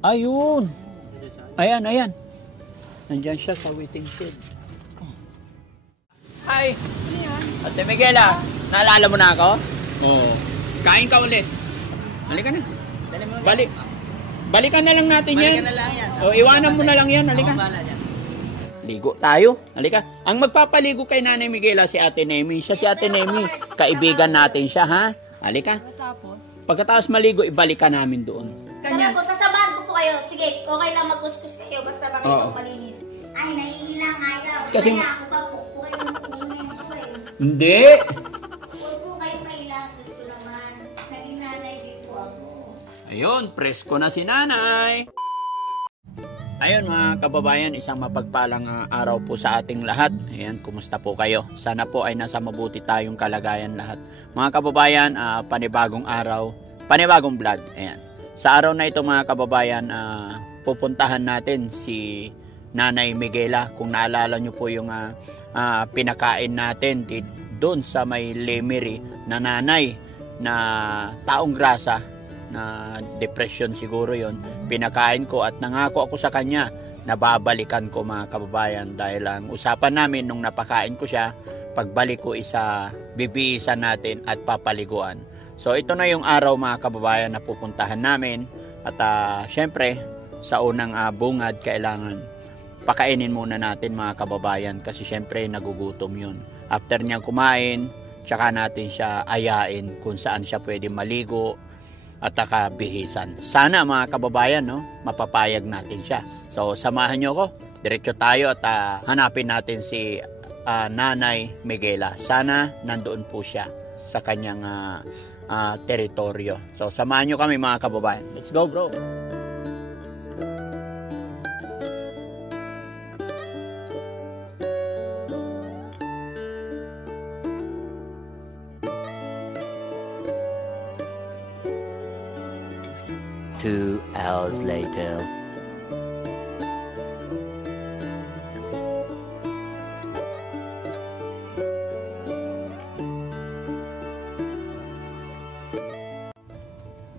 Ayun. Ayan, ayan. Nandyan siya sa waiting shed. Hi. Ate Miguela, naalala mo na ako? Oo. Kain ka ulit. Halika na. Balikan na lang natin yan. Balikan na lang yan. O, iwanan mo na lang yan. Halika. Ligo tayo. Halika. Ang magpapaligo kay Nanay Miguela si Ate Nemi. Siya si Ate Nemi. Kaibigan natin siya, ha? Halika. Pagkatapos maligo, ibalikan namin doon. Sana po, sasamahan ko po kayo. Sige, okay lang magkuskus kayo. Basta bakit po malinis. Ay, naiilang nga daw. Kasi- Kaya ako ba po kayo magkukunin ako eh. Hindi. Huwag po kayo mailang. Gusto naman. Naging nanay din po ako. Ayun, presko na si Nanay. Ayun mga kababayan, isang mapagpalang araw po sa ating lahat. Ayan, kumusta po kayo? Sana po ay nasa mabuti tayong kalagayan lahat. Mga kababayan, panibagong araw, panibagong vlog. Ayan. Sa araw na ito mga kababayan, pupuntahan natin si Nanay Miguela. Kung naalala nyo po yung pinakain natin doon sa may Lemery na nanay na taong grasa, na depression siguro yon, pinakain ko at nangako ako sa kanya na babalikan ko mga kababayan, dahil ang usapan namin nung napakain ko siya, pagbalik ko isa bibiisan natin at papaliguan. So ito na yung araw mga kababayan na pupuntahan namin at syempre sa unang bungad kailangan pakainin muna natin mga kababayan kasi syempre nagugutom yun. After niyang kumain, tsaka natin siya ayain kung saan siya pwede maligo at bihisan. Sana mga kababayan, no, mapapayag natin siya. So samahan niyo ako, diretso tayo at hanapin natin si Nanay Miguela. Sana nandoon po siya sa kanyang teritoryo. So samahan niyo kami mga kababayan. Let's go, bro. Two hours later.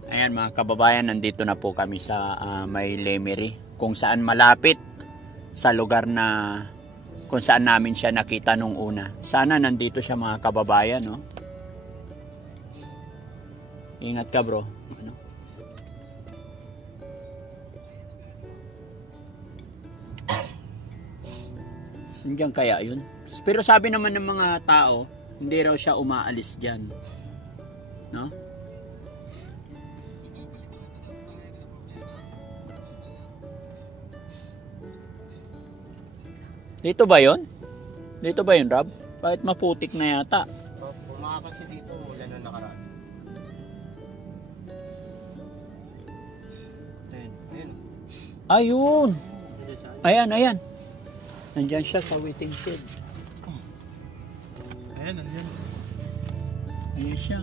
Ayan mga kababayan, nandito na po kami sa may Lemery, kung saan malapit sa lugar na kung saan namin siya nakita nung una. Sana nandito siya mga kababayan, no? Ingat ka, bro. Ano? Diyan kaya yun? Pero sabi naman ng mga tao, hindi raw siya umaalis dyan. No? Dito ba yun? Dito ba yun, Rob? Bakit maputik na yata? Bumaka kasi dito mula nung nakaraan. Ayun! Ayan, ayan. Nandyan siya sa waiting shed. Ayan, nandiyan. Ayan siya.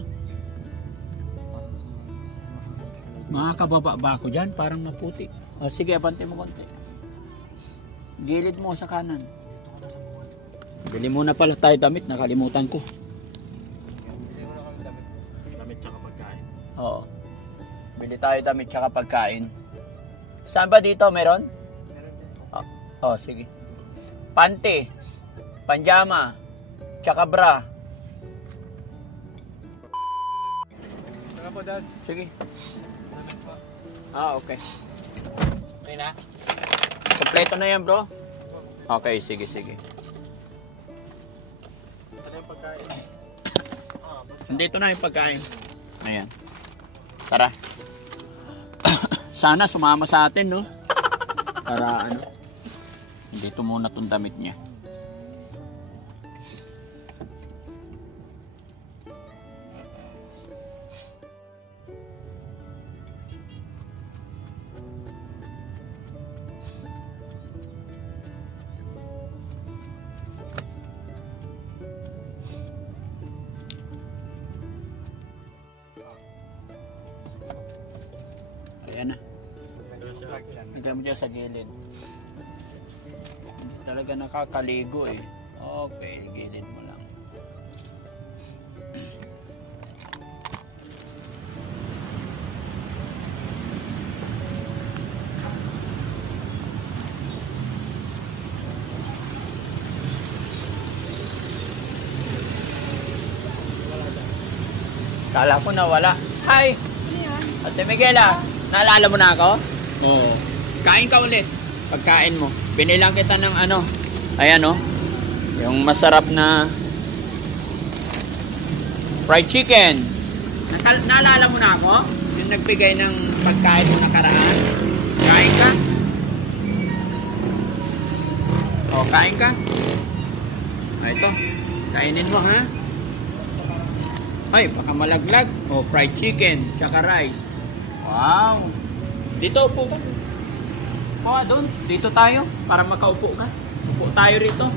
Makakababa ba ako dyan? Parang maputik. O, sige, abante mo konti. Gilid mo sa kanan. Bili muna pala tayo damit. Nakalimutan ko. Bili mo na kami damit. Damit tsaka pagkain. Oo. Bili tayo damit tsaka pagkain. Saan ba dito? Meron? Meron dito. Oh, sige. Panty, panjama, tsaka bra. Saka po, Dad. Sige. Damit po. Okay. Okay na? Kompleto na yan, bro? Okay, sige, sige. Ano yung pagkain? Nandito na yung pagkain. Ayan. Tara. Sana sumama sa atin, no? Para ano? Dito muna itong damit niya. Ayan na. Hanggang mo dyan sa gilid. Hindi talaga nakakaligo eh. Okay, gilid mo lang. Kala ko nawala. Hi! Ate Miguela, naalala mo na ako? Oo. Kain ka ulit. Pagkain mo. Binilang kita ng ano. Ayan o. Yung masarap na fried chicken. Naalala mo na ako? Yung nagbigay ng pagkain mo nakaraan. Kain ka? O, kain ka? Ito. Kainin mo, ha? Ay, baka malaglag. O, fried chicken, tsaka rice. Wow! Dito, upo ka. Doon. Dito tayo, para makaupo ka. Upo tayo rito.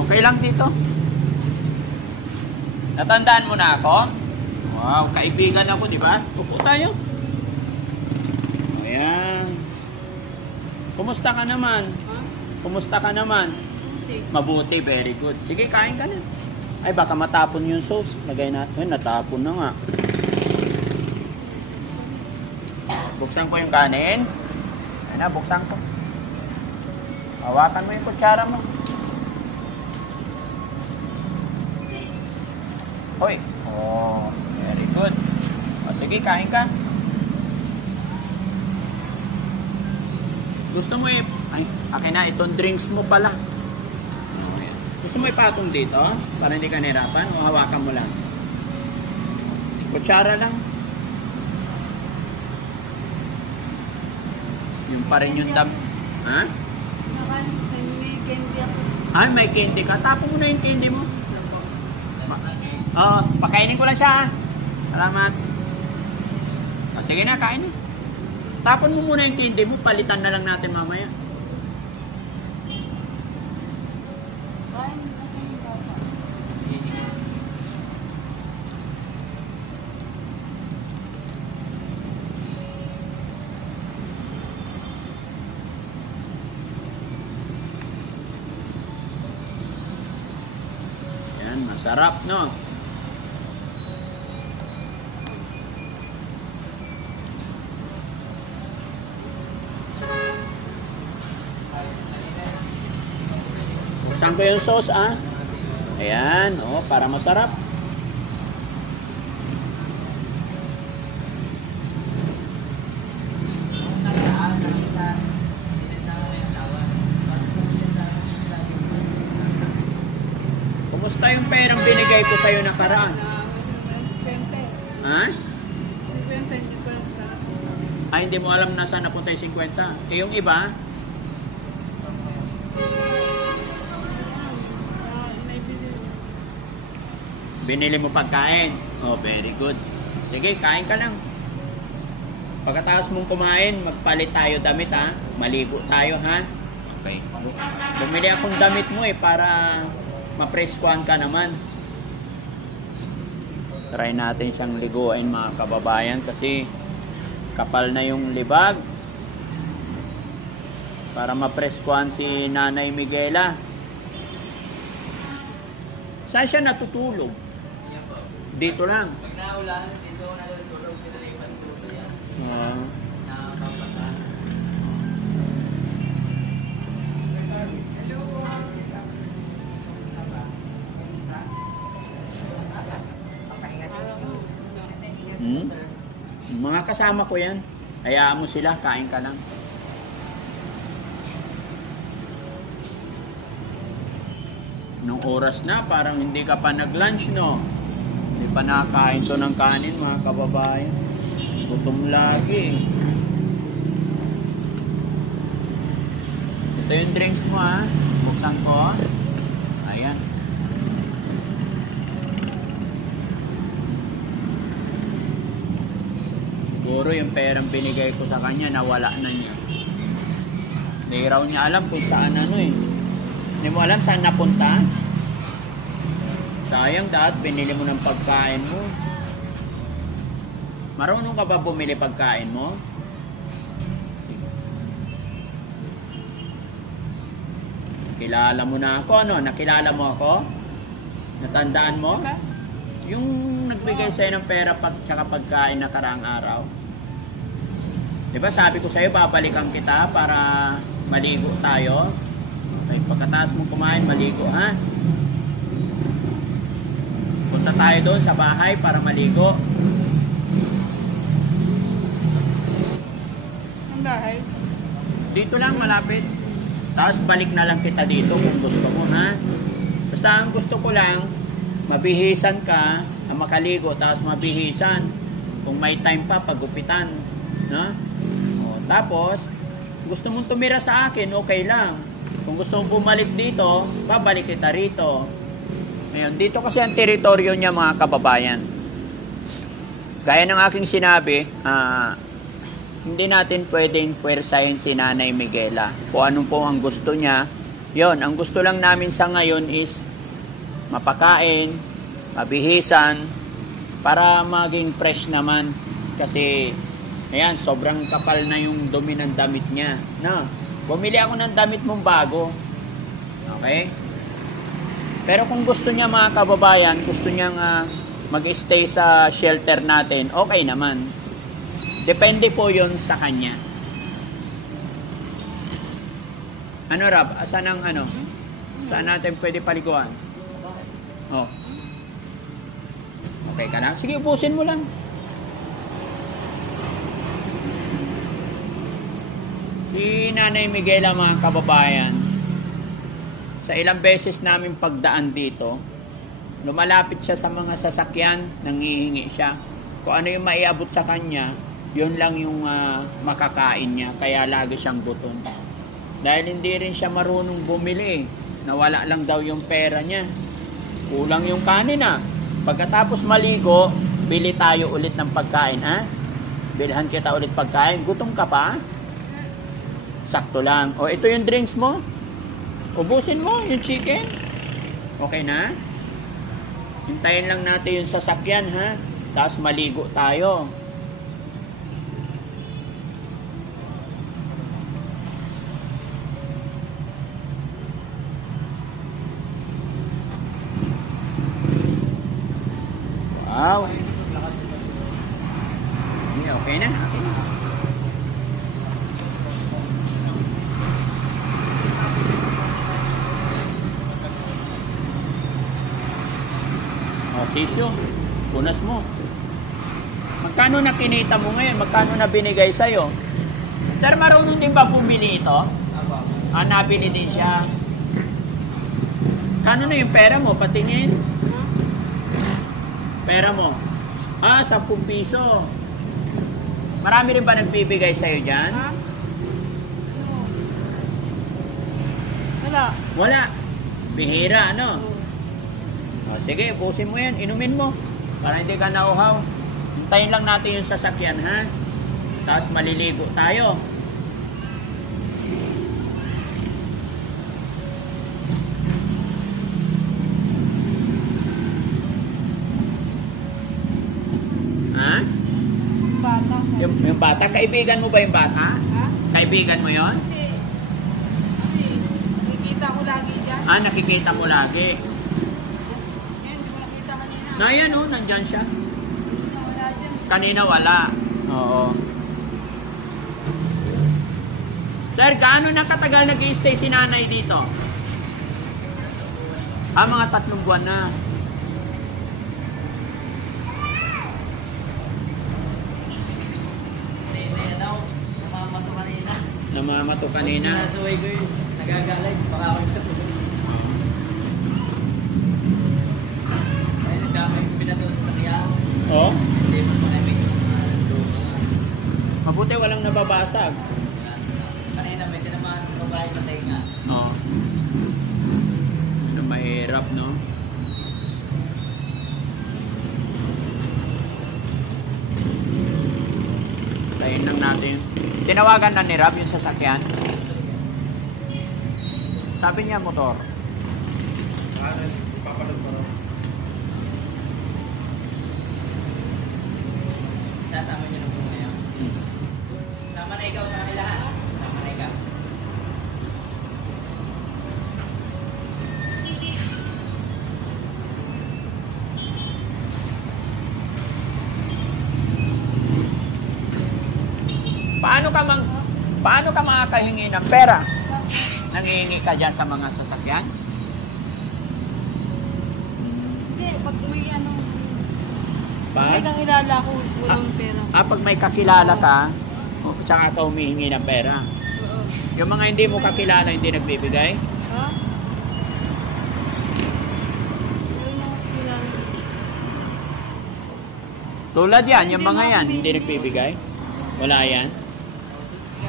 Okay lang dito. Natandaan mo na ako? Wow, kaibigan ako, di ba? Upo tayo. Ayan. Kumusta ka naman? Kumusta ka naman? Mabuti, very good. Sige, kain ka na. Ay, baka matapon yung sauce. Lagay natin. Ay, natapon na nga. Buksan ko yung kanin. Ayun na, buksan ko. Hawakan mo yung kutsara mo. Hoy. Oh, very good. O, sige, kain ka. Gusto mo ay, akin na, itong drinks mo pala. Gusto mo ipatong dito para hindi ka nahirapan o hawakan mo lang? Kutsara lang. Yung pa rin yung dam. Ha? May candy ako. Ay, may candy ka. Tapon mo na yung candy mo. Oo, pakainin ko lang siya. Salamat. O, sige na, kain na. Tapon mo muna yung candy mo. Palitan na lang natin mamaya. Yan, masarap, no? Buksan ko yung sauce, ah. Ayan, oh, para masarap. Kumusta yung perang binigay ko sa'yo nakaraan? Ha? Hindi ko alam saan. Ay, hindi mo alam na saan napunta yung 50. Eh, yung iba? Binili mo pagkain. Oh, very good. Sige, kain ka lang. Pagkatapos mong kumain, magpalit tayo damit, ha? Maligo tayo, ha? Okay. Bumili akong damit mo, para mapreskuhan ka naman. Try natin siyang liguin, mga kababayan, kasi kapal na yung libag. Para mapreskuhan si Nanay Miguela. Saan siya natutulog? Dito lang. Pag naulan, dito natutulog, pinalipan dito yan. Nakakapata. Mga kasama ko yan. Hayaan mo sila, kain ka lang. Nung oras na, parang hindi ka pa nag-lunch, no? Hindi pa nakakain to ng kanin, mga kababayan. Gutom lagi. Ito yung drinks mo, ha? Buksan ko. Ayan. Siguro yung perang binigay ko sa kanya, nawala na niya. Hindi raw niya alam kung saan Hindi mo alam saan napunta? Sayang, dahil binili mo ng pagkain mo. Marunong ka ba bumili pagkain mo? Kilala mo na ako, ano? Nakilala mo ako? Natandaan mo? Yung nagbigay sa'yo ng pera tsaka pagkain na karaang araw. Diba sabi ko sa'yo, babalikan kita para maligo tayo. Okay, pagkatapos mo kumain, maligo, ha? Punta Punta tayo doon sa bahay para maligo. Ang bahay. Dito lang, malapit. Tapos balik na lang kita dito kung gusto mo, ha? Basta ang gusto ko lang, mabihisan ka, makaligo, tapos mabihisan. Kung may time pa, pagupitan. No? O, tapos, gusto mong tumira sa akin, okay lang. Kung gusto mong bumalik dito, babalik kita rito. Ngayon, dito kasi ang teritoryo niya, mga kababayan. Gaya ng aking sinabi, hindi natin pwedeng puwersahin si Nanay Miguela. Kung ano po ang gusto niya, yon. Ang gusto lang namin sa ngayon is mapakain, mabihisan, para maging fresh naman. Kasi, ayan, sobrang kapal na yung dumi ng damit niya. No? Bumili ako ng damit mong bago. Okay? Pero kung gusto niya, mga kababayan, gusto niyang mag-stay sa shelter natin, okay naman. Depende po yon sa kanya. Ano, Rab? Asan ang ano? Saan natin pwede paliguan? Oh. Okay ka na? Sige, upusin mo lang. Si Nanay Miguela, mga kababayan, sa ilang beses namin pagdaan dito, lumalapit siya sa mga sasakyan, nangihingi siya. Kung ano yung maiabot sa kanya, yun lang yung makakain niya, kaya lagi siyang gutom. Dahil hindi rin siya marunong bumili, nawala lang daw yung pera niya. Kulang yung kanin Pagkatapos maligo, bili tayo ulit ng pagkain, ha? Bilhan kita ulit pagkain. Gutom ka pa? Sakto lang. O, ito yung drinks mo. Ubusin mo yung chicken. Okay na? Hintayin lang natin yung sasakyan, ha? Tapos maligo tayo. Wow. Okay na. Okay na. Tissue. Punas mo. Magkano na kinita mo ngayon? Magkano na binigay sa'yo? Sir, marunong din ba bumili ito? Nabili din siya. Kano na yung pera mo? Patingin. Pera mo. 10 piso. Marami rin ba nagbibigay sa'yo dyan? Wala. Wala. Bihira, ano? Sige, ubusin mo yan. Inumin mo. Para hindi ka nauhaw. Hintayin lang natin yung sasakyan, ha? Tapos maliligo tayo. Ha? Bata. Yung bata, kaibigan mo ba yung bata? Ha? Kaibigan mo yon? Kasi, nakikita ko lagi dyan. Nakikita mo lagi. Yan, di mo nakita kanina. Ayan, nandyan siya. Wala dyan. Kanina wala. Oo. Sir, gaano na katagal nag-i-stay si nanay dito? Mga 3 buwan na. Namamato kanina. Sinasaway ko yun. Nagagalay. Baka ako ito. Ayun, ang dami yung pinatulog sa sakyan. Oh? Hindi mo makamig yung luma. Mabuti walang nababasag. Kanina may tinamaan ng bahay sa tenga. Oo. Ano, mahirap, no? Tayin lang natin. Tinawagan na ni Rob yung sasakyan. Sabi niya motor. Papalog pa rin. Sasama niyo ng bunga yan. Sama na ikaw sa kanila. Sama na ikaw. Paano ka makakahingi ng pera? Nangihingi ka dyan sa mga sasakyan? Hindi, pag may ano, May kakilala ko, walang pera. Pag may kakilala ka, tsaka ka humihingi ng pera. Oo. Yung mga hindi mo kakilala, hindi nagbibigay? Ha? Meron ako kakilala. Tulad yan, yung Hindi mga mo yan, ako hindi nagbibigay? Wala yan?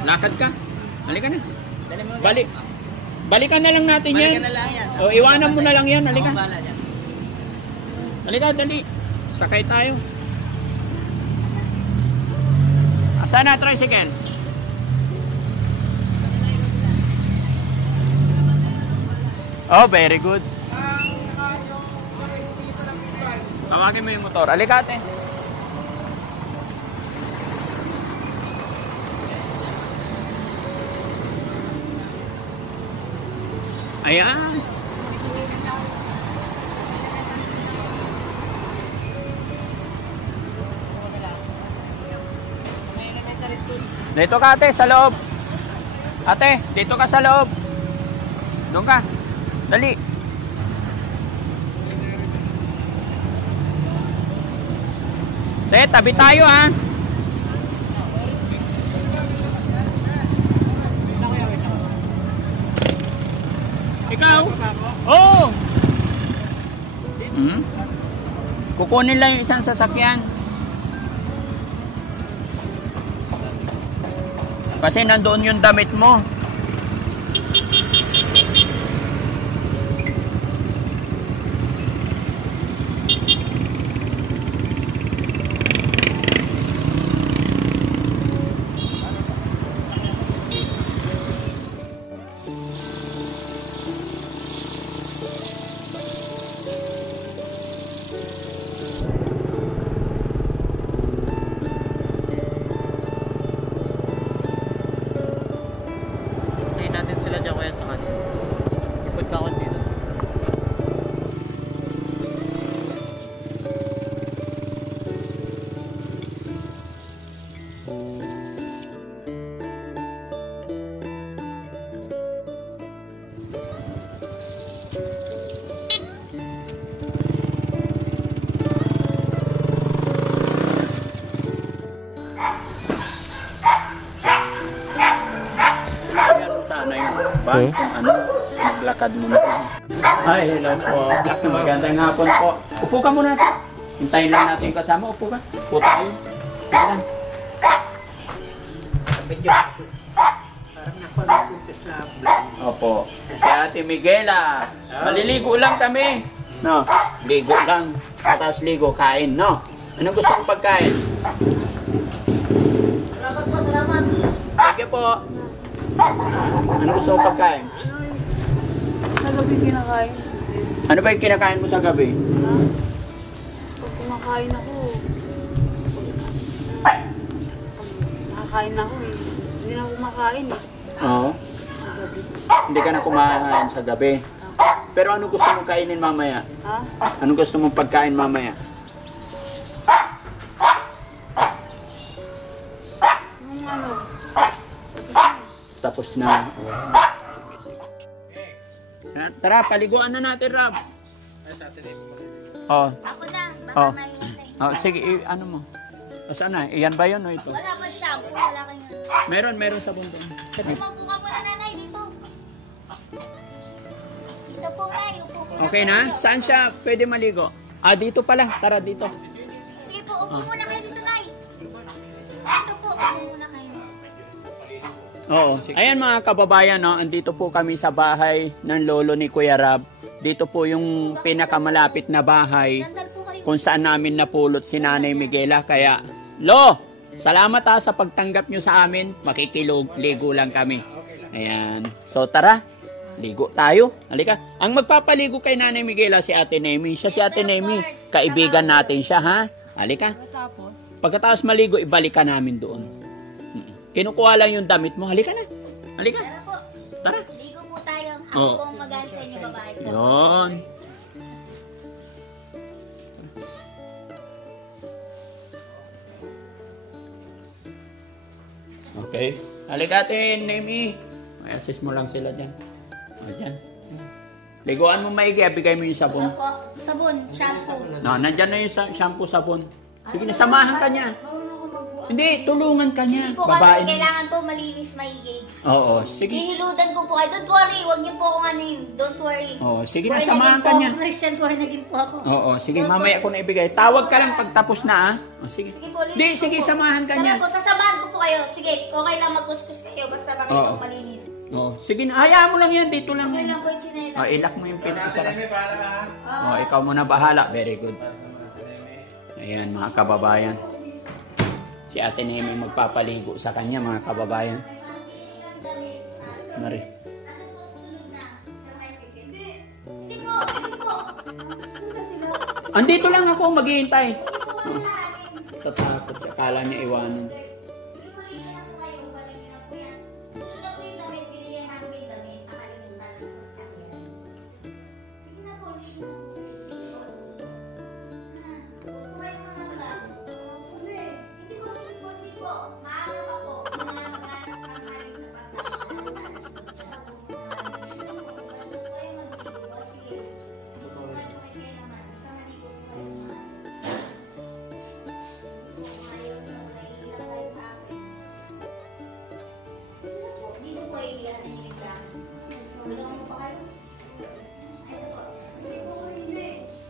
Lakad ka. Halika na. Balikan na lang natin yan. Balikan na lang yan. O, iwanan mo na lang yan. Halika. Ako bahala dyan. Halika, dali. Sakay tayo. Saan na, tricycle? Oh, very good. Tawagin mo yung motor. Halika, ate. Ayan. Dito ka, ate, sa loob. Ate, dito ka sa loob. Doon ka. Dali. Ate, tabi tayo, ha. Ikaw? Oo. Kukunin lang yung isang sasakyan. Kasi nandoon yung damit mo. Hintayin natin sila dyan kuya sa kanila. Ipod ka konti dito. Sana yung kung ano, maglakad mo na. Ay, hello po. Magandang hapon po. Upo ka muna. Hintayin lang natin kasama. Upo ka. Upo tayo. Sige lang. Opo. Si Ate Miguela. Maliligo lang kami. No, ligo lang. Tapos ligo, kain, no? Anong gusto mong pagkain? Salamat po, salamat. Thank you po. Ano gusto mong pagkain? Sa gabi kinakain. Ano ba yung kinakain mo sa gabi? Ha? Pag kumakain ako, nakakain ako eh. Hindi na ako kumakain eh. Oo. Sa gabi. Hindi ka na kumain sa gabi. Pero ano gusto mong kainin mamaya? Ha? Ano gusto mong pagkain mamaya? Yung ano? Tapos na. Tara, paliguan na natin, Rob. Oh. Ako na, Oh. baka mahihintayin. Oh, sige, ano mo? Saan na? Iyan ba yun o ito? Wala pa shampoo, wala kayo. Meron sa bundok. Upo ka muna, nanay, dito. Dito po, nay. Upo po Okay na? Saan siya pwede maligo? Dito pala. Tara, dito. Sige po, upo muna kayo dito, nay. Dito po, upo muna kayo. Oo. Ayan mga kababayan, no? Andito po kami sa bahay ng lolo ni Kuya Rab. Dito po yung pinakamalapit na bahay Sandal po kayo. kung saan namin napulot si Nanay Miguela. Kaya, Lo, salamat sa pagtanggap nyo sa amin. Makikiligo lang kami. Ayan. So tara, ligo tayo. Halika. Ang magpapaligo kay Nanay Miguela si Ate Nemi. Siya si Ate Nemi. Kaibigan natin siya, ha? Halika. Tapos, Pagkatapos maligo, ibalik ka namin doon. Kinukuha lang yung damit mo. Halika na. Halika. Tara po. Tara. Ligo po tayo. Ako Oo. po ang mag-aal sa inyo, babae. Yun. Okay. Halika atin, Nemi. May assist mo lang sila dyan. O, dyan. Liguan mo maigi, bigay mo yung sabon. Opo, sabon, shampoo. No, nandyan na yung shampoo, sabon. Sige na, samahan ka niya. Marunong ako magbuhat. Hindi, tulungan ka niya. Hindi po kasi kailangan po malinis maigi. Oo, sige. Hihilutan ko po kayo. Don't worry, huwag niyo po akong anin. Don't worry. Oo, sige na, Born samahan again ka po niya. ako, Christian born again po ako. Oo, sige, mamaya ko na ibigay. Tawag ka lang pagtapos na, ah. O, sige. Sige po, Di, sige, samahan ka niya. Tara po, sasamahan ko po kayo. Sige, okay lang magkuskus kayo basta Oo. makita ko malinis. Oo, sige na, hayaan mo lang yan. Dito lang Okay yan. lang po yung chinela. O, ilak mo yung pinto sa May para ha. O, ikaw muna bahala. Very good. Ayan, mga kababayan. Si Ate Nemi magpapaligo sa kanya, mga kababayan. Mari. Ano po susunod na? Sa bicycle? Hindi po, hindi po. Punta sila. Andito lang ako, maghihintay. Hindi po kailangan. Tatakot, akala niya iwanan. Sige po, ligo na po kayo. Balik niyo na po yan. Sunod na po yung damit. Binigyan namin yung damit. Nakalimutan ng sasakyan. Sige na po, ligo na po. Huwag po kayong mga vlog. Kasi, hindi po, hindi po. Maaga pa po. Mga mag-anak ang haling na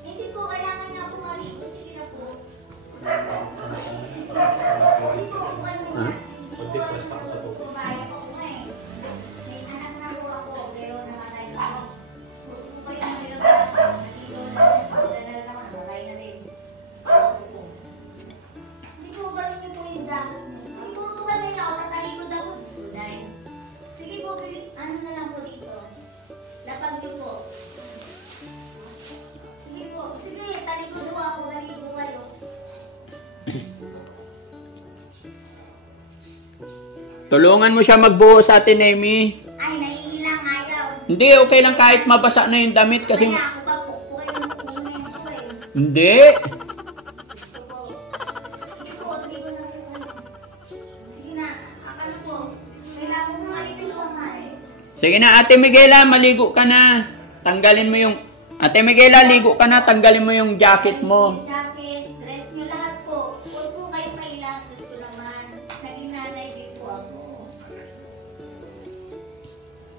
hindi po kailangan nga po maligo. Sige na po. Pag-depressed ako sa tubig. Kumain ako nga eh. May anak na po ako, pero namatay na ako. Gusto ko kaya nila nandito na dadala naman, namatay na rin. Hindi po ba rin po yung jacket mo? Hindi po ito kami na ako, tatalikod ako. Sulay. Sige po, ano na lang po dito. Lapag niyo po. Sige po, sige, talikod po ako, naligo kayo. Tulungan mo siya magbuhos, Ate Nemi. Ay, naiilang ayaw. Hindi, okay lang kahit mabasa na yung damit kasi... Kaya ako pa po, okay lang po yung ako eh. Hindi. Sige na, akala ko, kailangan mo nga ito yung Sige na, Ate Miguela, maligo ka na. Tanggalin mo yung... Ate Miguela, ligo ka na. Tanggalin mo yung jacket mo. jacket, dress nyo lahat po. Huwag po kayo kailangan, gusto naman. Naging nanay din po ako.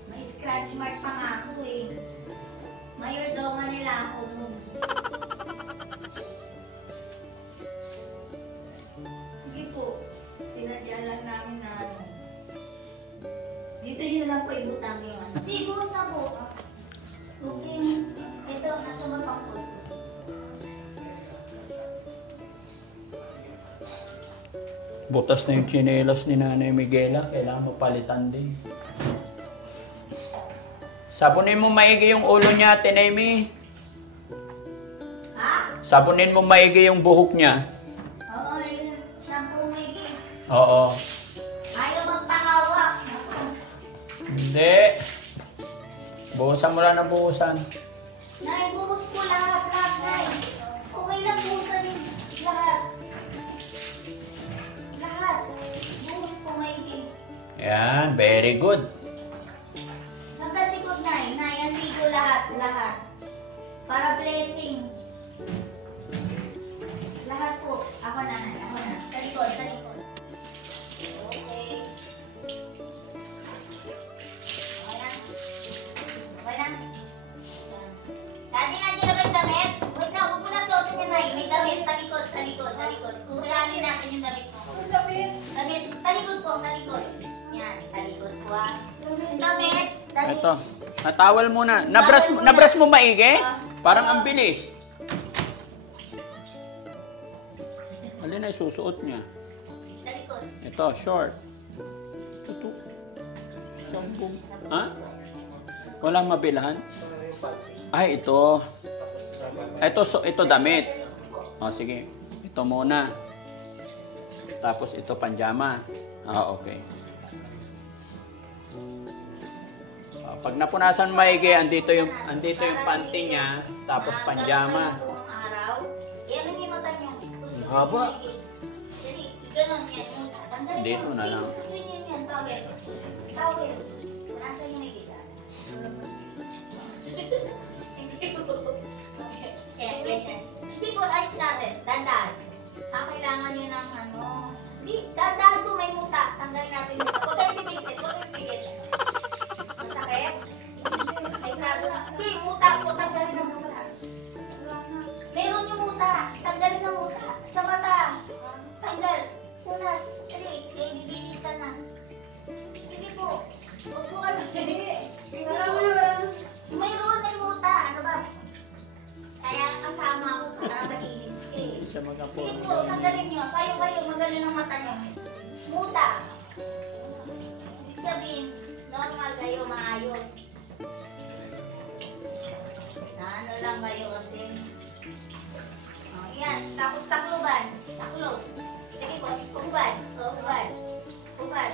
May scratch mark pa nga ako eh. Mayordoma nila ako nun. Sige po, sinadya lang namin na ano. Dito nyo lang po ibutang yung ano. Di, buhos na po. Okay. Ito, nasa mapang po. Butas na yung chinelas ni Nanay Miguela. Kailangan mapalitan din. Sabunin mo maigi yung ulo niya, Ate Nemi. Ha? Sabunin mo maigi yung buhok niya. Oo, yun. Shampoo may game. Oo. Ayaw magpakawa. Hindi. Buhusan mo lang na buhusan. Nay, buhos ko lahat, Nay. Okay lang buhusan yung lahat. Lahat. Buhos ko may game. Yan, very good. Sa talikod, Nay. Nay, andito lahat. Lahat. Para blessing. Lahat po. Ako na, Nay. Ako na. Talikod, talikod. Okay. Okay lang. Okay lang. Dati nandiyan na ba yung damit? Wait na, huwag mo na suotin yan, Nay. May damit. Talikod, talikod, talikod. Kukulangin natin yung damit mo. Damit? Damit. Talikod po, talikod. Yan, talikod po ah. Damit. Damit. Ito. Natawal muna. Nabras mo maigi? Parang ang bilis. Alin na susuot niya? Sa likod. Ito, short. Ito. Shampoo. Ha? Walang mabilahan? Ay, ito. Ito damit. O, sige. Ito muna. Tapos ito panjama. Ah, okay. Pag napunasan maigi, andito yung panty niya, tapos panjama. Buong araw. Yan ang yung mata niyo. Haba. Dali, ganun yan. Tanggalin Dito mo. na lang. Susuin niyo yan, towel. Towel. Nasa yung may gita. Hindi po. Yan, ganyan. Hindi po, ayos natin. Dandan. Kailangan nyo ng ano. Hindi, dahan to may muta. Tanggalin natin yung muta. Huwag kayo pipigit. Huwag kayo pipigit. Masakit? May grabe. Hindi, muta. Tanggalin ng muta. Meron yung muta. Tanggalin ng muta. Sa mata. Tanggal. Punas. Dali. Bibilisan na. Sige po. Huwag po kayo. Mayroon may muta. Ano ba? Kaya kasama ako para mahilis ka eh. Sige po, tanggalin nyo. Kayo, magaling ang mata nyo. Muta. Ibig sabihin, normal kayo, maayos. Ano lang kayo kasi. Yan, tapos takloban. Taklob. Sige po, hubad. Hubad. Hubad.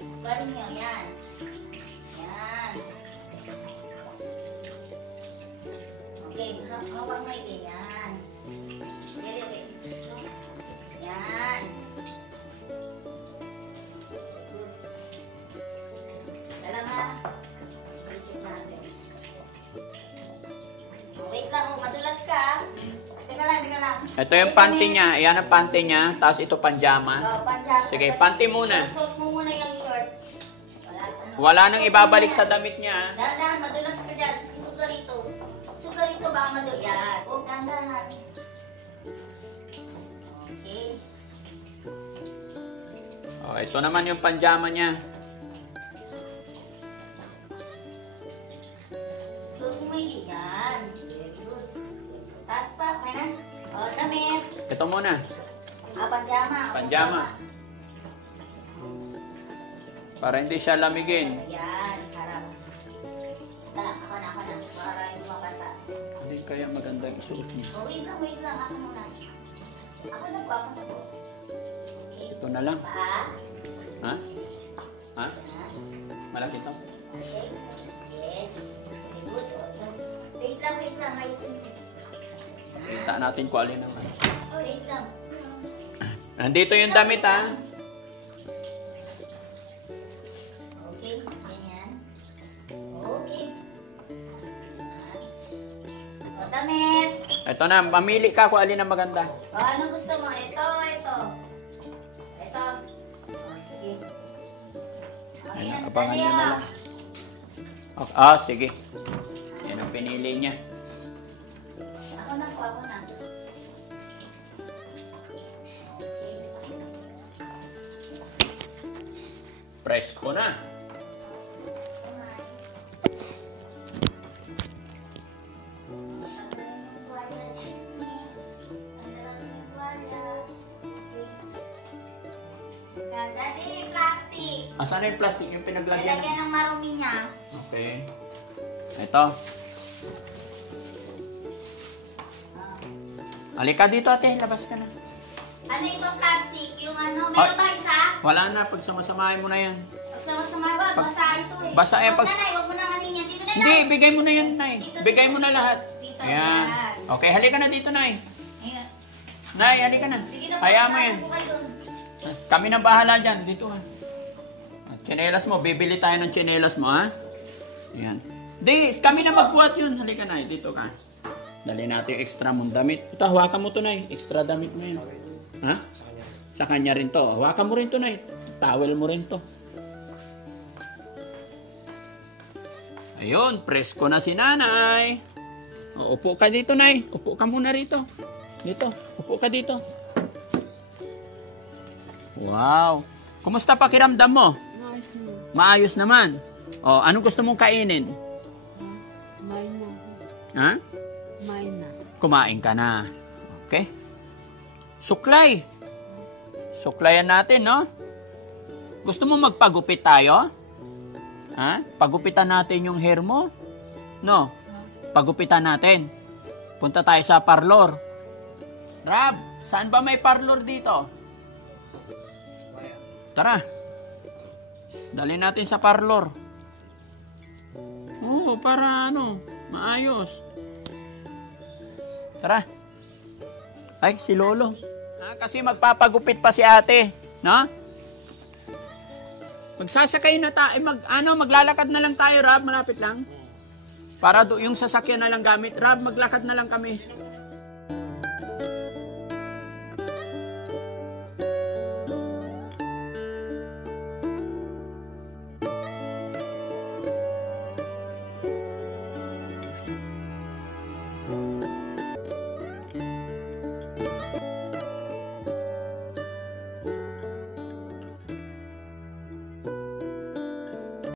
Hubarin nyo, yan. Yan. Okay, hawak may ganyan. Okay. Yan. Good. Dalang ha. Wait lang, madulas ka. Teka lang. Ito yung panty niya. Ayan ang panty niya. Tapos ito panjama. Panjama. Sige, panty muna. Suot mo muna yung short. Wala nang ibabalik sa damit niya. Dahan, madulas ka dyan. Suga rito. Suga rito, baka madulas. Yan. Huwag dahan. Okay. Oh, ito naman yung panjama niya. Suot mo yung yan. Very good. Taas pa, kaya na. O, damit. Ito muna. Panjama. Panjama. Para hindi siya lamigin. Ayan, harap. Ako na. Para hindi mapasa. Hindi kaya maganda yung suot niya. Oh, wait lang. Ako muna. Ako na po. Okay. Ito na lang. Paa. Ha? Ha? Yan. Malaki ito. Okay. Yes. Okay, good. Wait lang. Ayusin ko. Kita natin kung alin naman. Oh, wait lang. Nandito yung damit ha. Okay, ganyan. Okay. O, damit. Ito na, mamili ka kung alin ang maganda. O, ano gusto mo? Ito. O, sige. O, Ayun, yan, abangan dali niyo na ah. lang. Okay. Sige. Yan ang pinili niya. Ako na. Okay. Presko na. Daddy, plastic. Asan na yung plastic yung pinaglagyan? Lalagyan ng marumi niya. Okay. Ito. Halika dito ate, labas ka na. Ano yung plastic? Yung ano? Meron ba isa? Wala na, pagsamasamahin mo na yan. Pagsama-sama ba? Basa ito eh. Basa eh, Huwag pag- na, Nay. Huwag mo na kanin yan. Dito na, Hindi, Nay. bigay mo na yan, Nay. Dito, Bigay dito, mo na dito. lahat. Dito, Ayan. yan. Okay, halika na dito, Nay. Ayan. Nay, halika na. Sige na, Hayaan mo yan. po kayo doon. Kami nang bahala dyan. Dito ka. Tsinelas mo. Bibili tayo ng tsinelas mo, ha? Ayan. Di, kami na magbuhat yun. Halika, Nay. Dito ka. Dali natin yung extra mong damit. Ito, hawakan mo to, Nay. Extra damit mo yun. Ha? Sa kanya rin to. Hawakan mo rin to, Nay. Towel mo rin to. Ayun, presko na si Nanay. O, upo ka dito, Nay. Upo ka muna rito. Dito. Upo ka dito. Wow. Kumusta pakiramdam mo? Nice na. Maayos naman. O, anong gusto mong kainin? May na. Ha? May na. Kumain ka na. Okay? Suklay. Suklayan natin, no? Gusto mo magpagupit tayo? Ha? Pagupitan natin yung hair mo? No? Pagupitan natin. Punta tayo sa parlor. Rab, saan ba may parlor dito? Tara. Dali natin sa parlor. Oo, para ano, maayos. Tara. Ay, si Lolo. Kasi magpapagupit pa si ate, no? Magsasakay na tayo, maglalakad na lang tayo, Rab, malapit lang. Para yung sasakyan na lang gamit. Rab, maglakad na lang kami.